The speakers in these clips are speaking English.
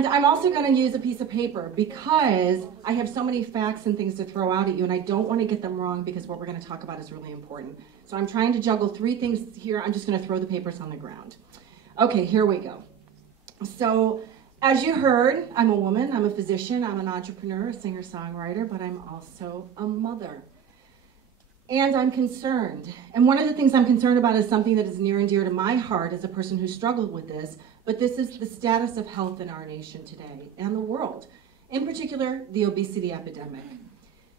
And I'm also going to use a piece of paper because I have so many facts and things to throw out at you, and I don't want to get them wrong because what we're going to talk about is really important. So I'm trying to juggle 3 things here. I'm just going to throw the papers on the ground. Okay, here we go. So as you heard, I'm a woman, I'm a physician, I'm an entrepreneur, a singer-songwriter, but I'm also a mother. And I'm concerned. And one of the things I'm concerned about is something that is near and dear to my heart as a person who struggled with this, but this is the status of health in our nation today and the world. In particular, the obesity epidemic.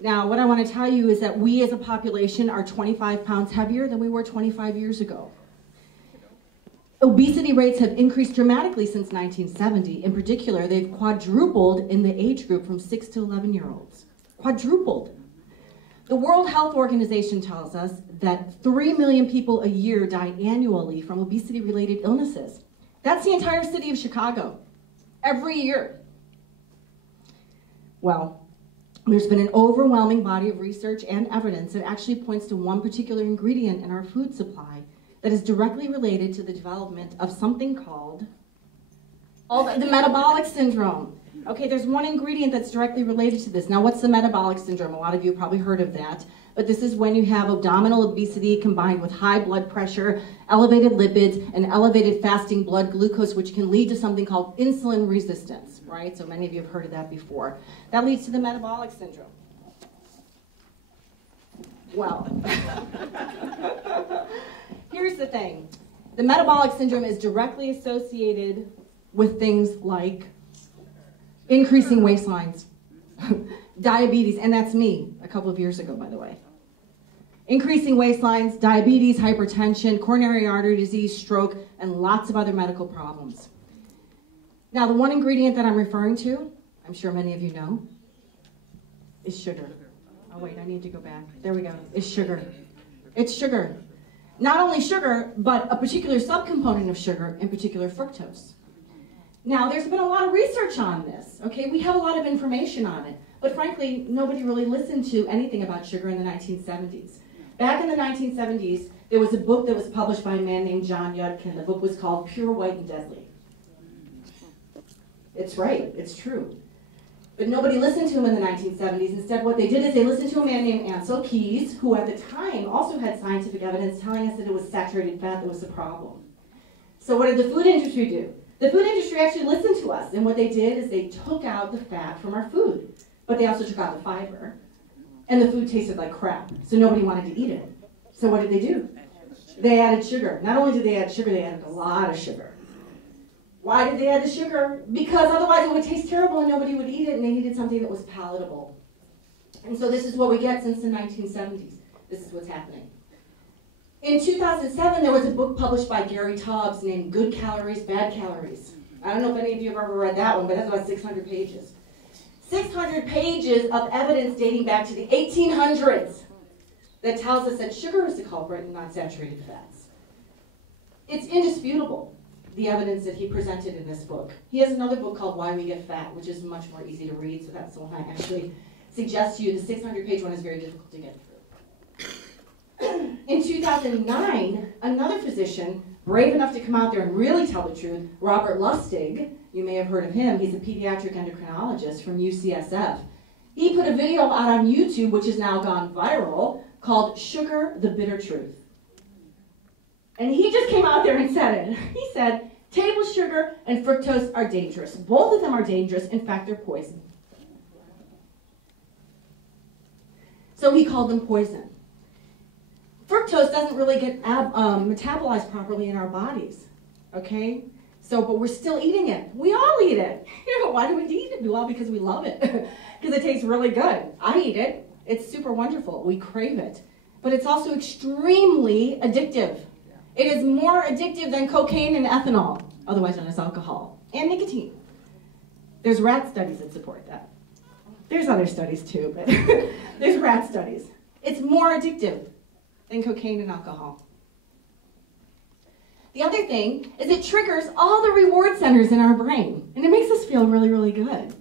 Now, what I want to tell you is that we as a population are 25 pounds heavier than we were 25 years ago. Obesity rates have increased dramatically since 1970. In particular, they've quadrupled in the age group from 6 to 11-year-olds. Quadrupled. The World Health Organization tells us that 3 million people a year die annually from obesity-related illnesses. That's the entire city of Chicago, every year. Well, there's been an overwhelming body of research and evidence that actually points to one particular ingredient in our food supply that is directly related to the development of something called the metabolic syndrome. Okay, there's one ingredient that's directly related to this. Now, what's the metabolic syndrome? A lot of you have probably heard of that. But this is when you have abdominal obesity combined with high blood pressure, elevated lipids, and elevated fasting blood glucose, which can lead to something called insulin resistance, right? So many of you have heard of that before. That leads to the metabolic syndrome. Well, here's the thing. The metabolic syndrome is directly associated with things like increasing waistlines, diabetes, and that's me a couple of years ago, by the way. Increasing waistlines, diabetes, hypertension, coronary artery disease, stroke, and lots of other medical problems. Now, the one ingredient that I'm referring to, I'm sure many of you know, is sugar. Oh wait, I need to go back. There we go. It's sugar. It's sugar. Not only sugar, but a particular subcomponent of sugar, in particular fructose. Now, there's been a lot of research on this, okay? We have a lot of information on it, but frankly, nobody really listened to anything about sugar in the 1970s. Back in the 1970s, there was a book that was published by a man named John Yudkin. The book was called Pure, White, and Deadly. It's right, it's true. But nobody listened to him in the 1970s. Instead, what they did is they listened to a man named Ansel Keys, who at the time also had scientific evidence telling us that it was saturated fat that was the problem. So what did the food industry do? The food industry actually listened to us, and what they did is they took out the fat from our food, but they also took out the fiber, and the food tasted like crap, so nobody wanted to eat it. So what did they do? They added sugar. Not only did they add sugar, they added a lot of sugar. Why did they add the sugar? Because otherwise it would taste terrible and nobody would eat it, and they needed something that was palatable. And so this is what we get since the 1970s. This is what's happening. In 2007, there was a book published by Gary Taubes named Good Calories, Bad Calories. I don't know if any of you have ever read that one, but that's about 600 pages. 600 pages of evidence dating back to the 1800s that tells us that sugar is the culprit and not saturated fats. It's indisputable, the evidence that he presented in this book. He has another book called Why We Get Fat, which is much more easy to read, so that's the one I actually suggest to you. The 600-page one is very difficult to get through. In 2009, another physician, brave enough to come out there and really tell the truth, Robert Lustig, you may have heard of him, he's a pediatric endocrinologist from UCSF. He put a video out on YouTube, which has now gone viral, called Sugar, the Bitter Truth. And he just came out there and said it. He said, table sugar and fructose are dangerous. Both of them are dangerous. In fact, they're poison. So he called them poison. Fructose doesn't really get metabolized properly in our bodies, okay? So, but we're still eating it. We all eat it. You know, why do we eat it? Well, because we love it, because it tastes really good. I eat it. It's super wonderful. We crave it. But it's also extremely addictive. It is more addictive than cocaine and ethanol, otherwise known as alcohol, and nicotine. There's rat studies that support that. There's other studies too, but there's rat studies. It's more addictive than cocaine and alcohol. The other thing is it triggers all the reward centers in our brain, and it makes us feel really, really good.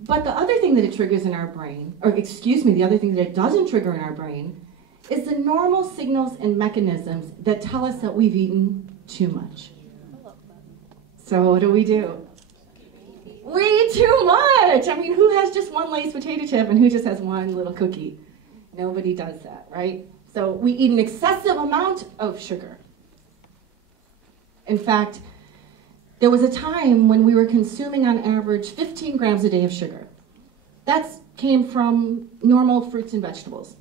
But the other thing that it triggers in our brain, or excuse me, the other thing that it doesn't trigger in our brain is the normal signals and mechanisms that tell us that we've eaten too much. So what do? Way too much. I mean, who has just one Lay's potato chip and who just has one little cookie? Nobody does that, right? So we eat an excessive amount of sugar. In fact, there was a time when we were consuming on average 15 grams a day of sugar. That came from normal fruits and vegetables.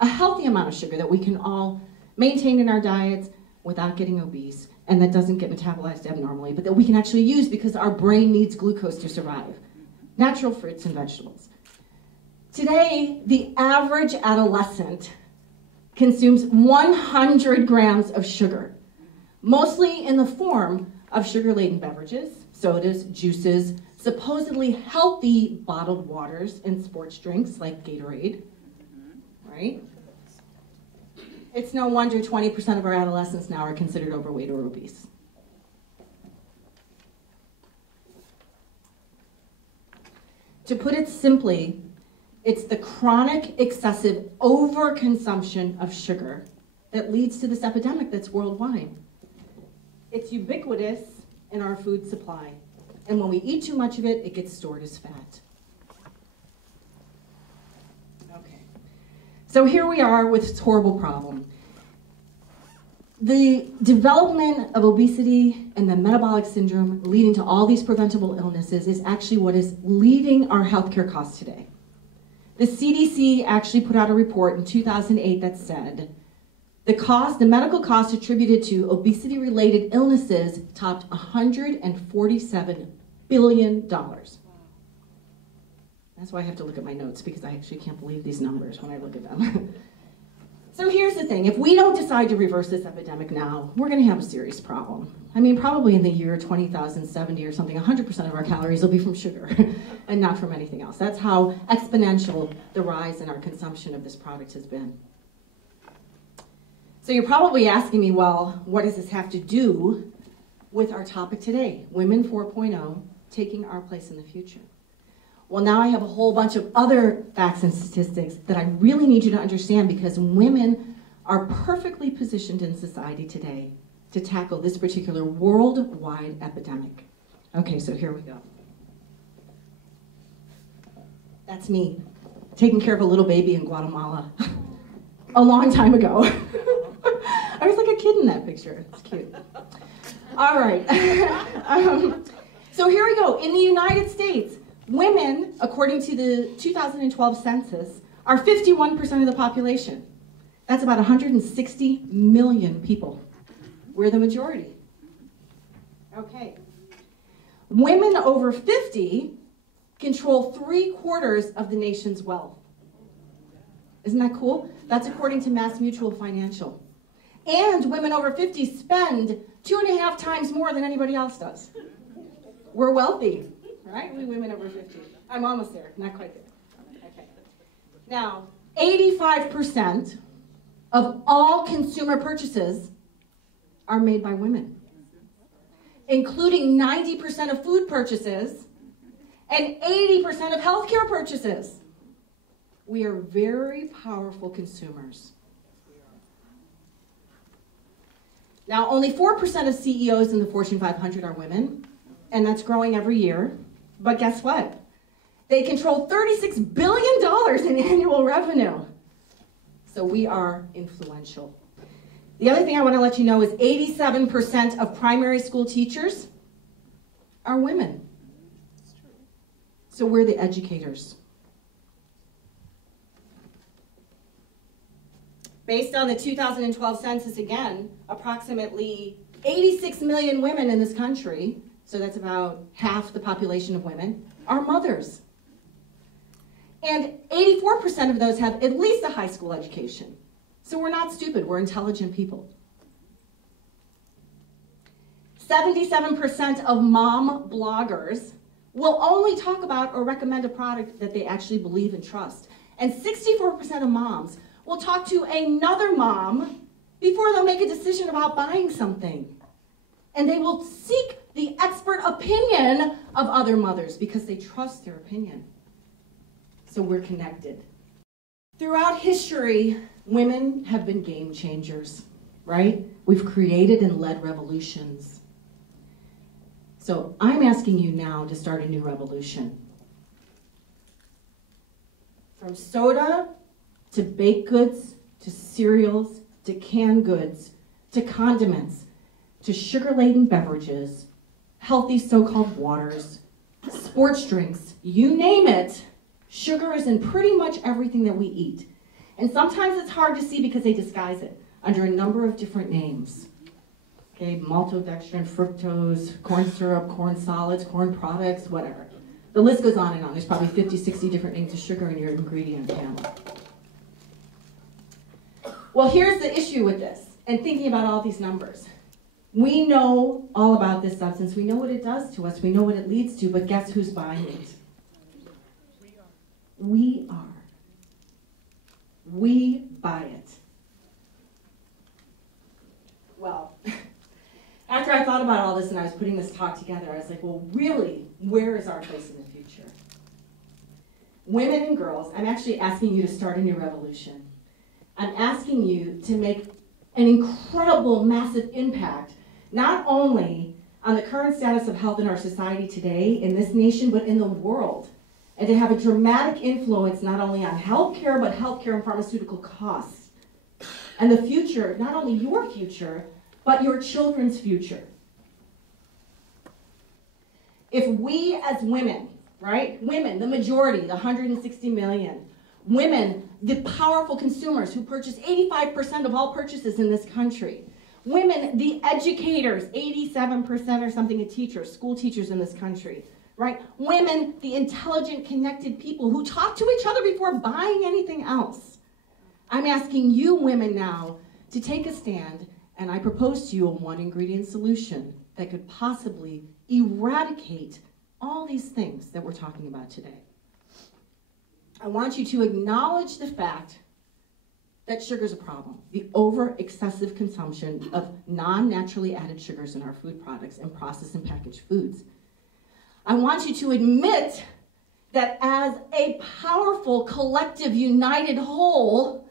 A healthy amount of sugar that we can all maintain in our diets without getting obese, and that doesn't get metabolized abnormally, but that we can actually use because our brain needs glucose to survive. Natural fruits and vegetables. Today, the average adolescent consumes 100 grams of sugar, mostly in the form of sugar-laden beverages, sodas, juices, supposedly healthy bottled waters, and sports drinks like Gatorade, right? It's no wonder 20% of our adolescents now are considered overweight or obese. To put it simply, it's the chronic, excessive overconsumption of sugar that leads to this epidemic that's worldwide. It's ubiquitous in our food supply. And when we eat too much of it, it gets stored as fat. Okay. So here we are with this horrible problem. The development of obesity and the metabolic syndrome leading to all these preventable illnesses is actually what is leading our healthcare costs today. The CDC actually put out a report in 2008 that said the medical costs attributed to obesity-related illnesses topped $147 billion. That's why I have to look at my notes, because I actually can't believe these numbers when I look at them. So here's the thing, if we don't decide to reverse this epidemic now, we're gonna have a serious problem. I mean, probably in the year 2070 or something, 100% of our calories will be from sugar and not from anything else. That's how exponential the rise in our consumption of this product has been. So you're probably asking me, well, what does this have to do with our topic today, Women 4.0, taking our place in the future? Well, now I have a whole bunch of other facts and statistics that I really need you to understand, because women are perfectly positioned in society today to tackle this particular worldwide epidemic. Okay, so here we go. That's me, taking care of a little baby in Guatemala a long time ago. I was like a kid in that picture. It's cute. All right. So here we go. In the United States, women, according to the 2012 census, are 51% of the population. That's about 160 million people. We're the majority. Okay. Women over 50 control 3/4 of the nation's wealth. Isn't that cool? That's according to MassMutual Financial. And women over 50 spend 2.5 times more than anybody else does. We're wealthy, right? We women over 50. I'm almost there, not quite there. Okay. Now, 85% of all consumer purchases are made by women, including 90% of food purchases and 80% of healthcare purchases. We are very powerful consumers. Now, only 4% of CEOs in the Fortune 500 are women, and that's growing every year. But guess what? They control $36 billion in annual revenue. So we are influential. The other thing I want to let you know is 87% of primary school teachers are women. So we're the educators. Based on the 2012 census, again, approximately 86 million women in this country, so that's about half the population of women, are mothers. And 84% of those have at least a high school education. So we're not stupid, we're intelligent people. 77% of mom bloggers will only talk about or recommend a product that they actually believe and trust. And 64% of moms will talk to another mom before they'll make a decision about buying something. And they will seek the expert opinion of other mothers because they trust their opinion. So we're connected. Throughout history, women have been game changers, right? We've created and led revolutions. So I'm asking you now to start a new revolution. From soda to baked goods, to cereals, to canned goods, to condiments, to sugar-laden beverages, healthy so-called waters, sports drinks, you name it, sugar is in pretty much everything that we eat. And sometimes it's hard to see because they disguise it under a number of different names. Okay, maltodextrin, fructose, corn syrup, corn solids, corn products, whatever. The list goes on and on. There's probably 50, 60 different names of sugar in your ingredient panel. Well, here's the issue with this, and thinking about all these numbers. We know all about this substance. We know what it does to us. We know what it leads to, but guess who's buying it? We are. We buy it. Well, after I thought about all this and I was putting this talk together, I was like, well, really, where is our place in the future? Women and girls, I'm actually asking you to start a new revolution. I'm asking you to make an incredible, massive impact, not only on the current status of health in our society today, in this nation, but in the world. And to have a dramatic influence not only on healthcare, but healthcare and pharmaceutical costs. And the future, not only your future, but your children's future. If we as women, right? Women, the majority, the 160 million. Women, the powerful consumers who purchase 85% of all purchases in this country. Women, the educators, 87% or something of teachers, school teachers in this country, right? Women, the intelligent, connected people who talk to each other before buying anything else. I'm asking you women now to take a stand, and I propose to you a one-ingredient solution that could possibly eradicate all these things that we're talking about today. I want you to acknowledge the fact that sugar is a problem, the over-excessive consumption of non-naturally added sugars in our food products and processed and packaged foods. I want you to admit that as a powerful, collective, united whole,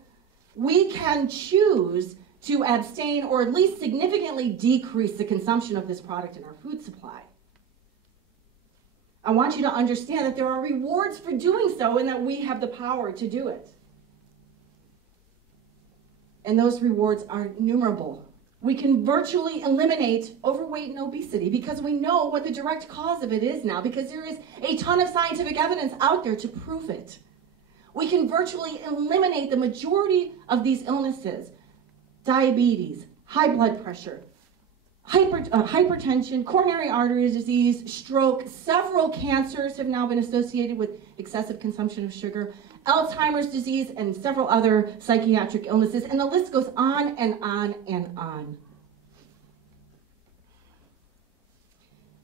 we can choose to abstain or at least significantly decrease the consumption of this product in our food supply. I want you to understand that there are rewards for doing so and that we have the power to do it. And those rewards are innumerable. We can virtually eliminate overweight and obesity because we know what the direct cause of it is now, because there is a ton of scientific evidence out there to prove it. We can virtually eliminate the majority of these illnesses: diabetes, high blood pressure, hypertension, coronary artery disease, stroke. Several cancers have now been associated with excessive consumption of sugar, Alzheimer's disease, and several other psychiatric illnesses, and the list goes on and on and on.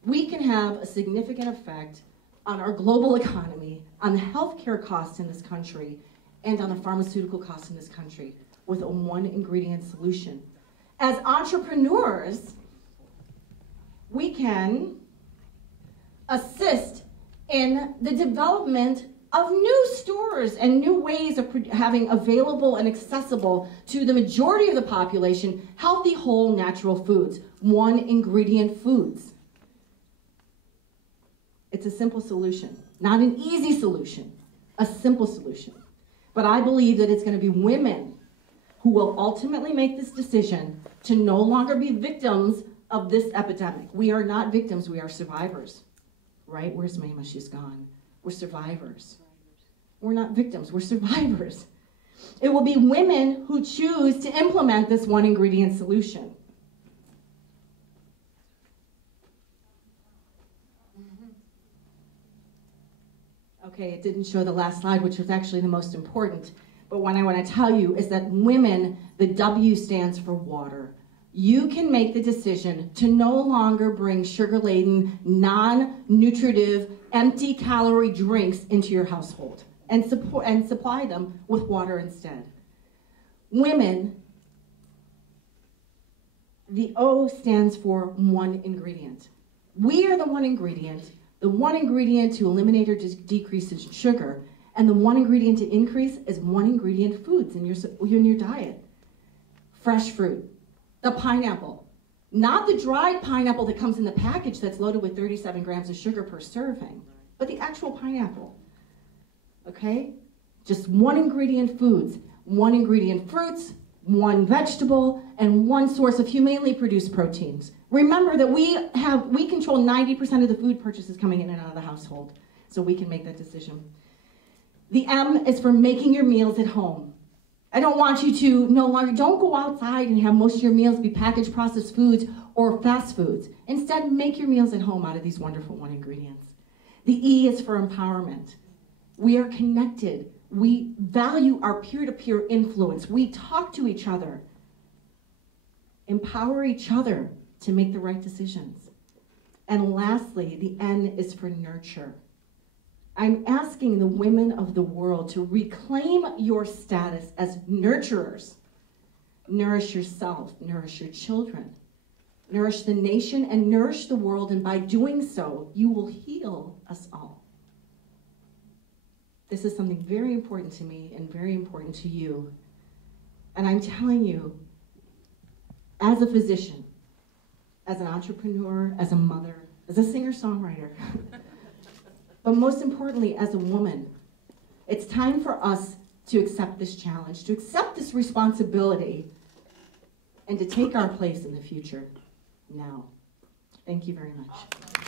We can have a significant effect on our global economy, on the healthcare costs in this country, and on the pharmaceutical costs in this country with a one-ingredient solution. As entrepreneurs, we can assist in the development of new stores and new ways of having available and accessible to the majority of the population healthy, whole, natural foods, one-ingredient foods. It's a simple solution, not an easy solution, a simple solution. But I believe that it's going to be women who will ultimately make this decision to no longer be victims of this epidemic. We are not victims, we are survivors. Right? Where's Mama? She's gone. We're survivors. We're not victims, we're survivors. It will be women who choose to implement this one-ingredient solution. Okay, it didn't show the last slide, which was actually the most important. But what I want to tell you is that women, the W stands for water. You can make the decision to no longer bring sugar-laden, non-nutritive, empty-calorie drinks into your household and supply them with water instead. Women, the O stands for one ingredient. We are the one ingredient to eliminate or decrease in sugar, and the one ingredient to increase is one ingredient foods in your diet. Fresh fruit, the pineapple, Not the dried pineapple that comes in the package that's loaded with 37 grams of sugar per serving, but the actual pineapple, okay? Just 1 ingredient foods, 1 ingredient fruits, 1 vegetable, and 1 source of humanely produced proteins. Remember that we control 90% of the food purchases coming in and out of the household, so we can make that decision. The M is for making your meals at home. I don't want you to don't go outside and have most of your meals be packaged processed foods or fast foods. Instead, make your meals at home out of these wonderful 1 ingredients. The E is for empowerment. We are connected. We value our peer-to-peer influence. We talk to each other. Empower each other to make the right decisions. And lastly, the N is for nurture. I'm asking the women of the world to reclaim your status as nurturers. Nourish yourself, nourish your children, nourish the nation, and nourish the world, and by doing so, you will heal us all. This is something very important to me and very important to you. And I'm telling you, as a physician, as an entrepreneur, as a mother, as a singer-songwriter, but most importantly, as a woman, it's time for us to accept this challenge, to accept this responsibility, and to take our place in the future now. Thank you very much.